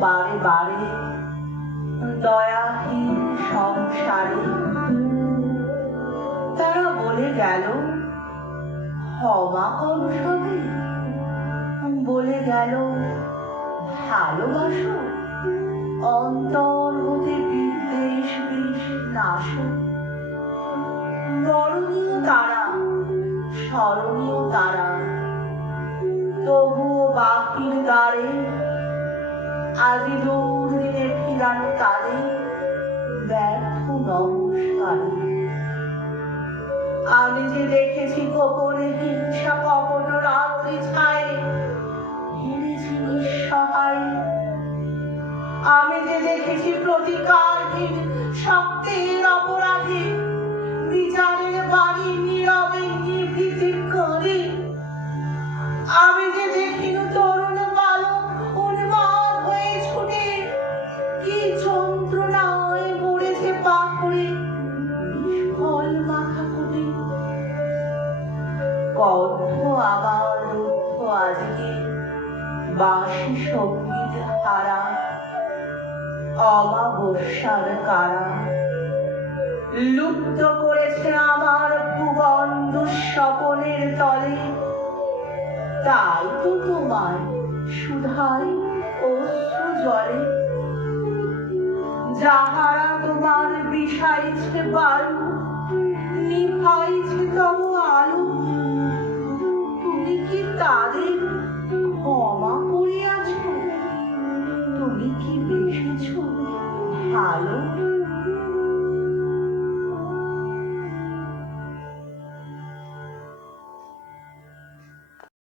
বারে বারে, দয়াহীন সংসারে। তারা বলে গেল ক্ষমা করো সবে বলে গেল, ভালোবাসো, অন্তর হতে বিদ্বেষ বিষ নাশো। মরণীয় তারা, স্মরণীয় তারা। তবুও বাকির দ্বারে আজি দুর্দিনে ফিরানো তাদের ব্যর্থ নমস্কারে। আমি যে দেখেছি গোপনে হিংসা কপট রাত্রি ছায় হেরেছি নিঃসহায়। আমি যে দেখেছি প্রতিকারহীন শক্তের অপরাধে, বিচারের বাড়ি নীরবে নিভৃতি করে আমি যে দেখিন তরুণ কণ্ঠ আবার রুদ্ধ আজকে বাঁশি হারা, অমাবস্যার কারা। লুপ্ত করেছে আমার ভুবন দুঃস্বপনের তলে। তাই তো তোমায় সুধাই অশ্রু জলে। যাহারা তোমার বিষাইছে বায়ু তাদের ক্ষমা করিয়াছ। তুমি কি বেসেছ ভালো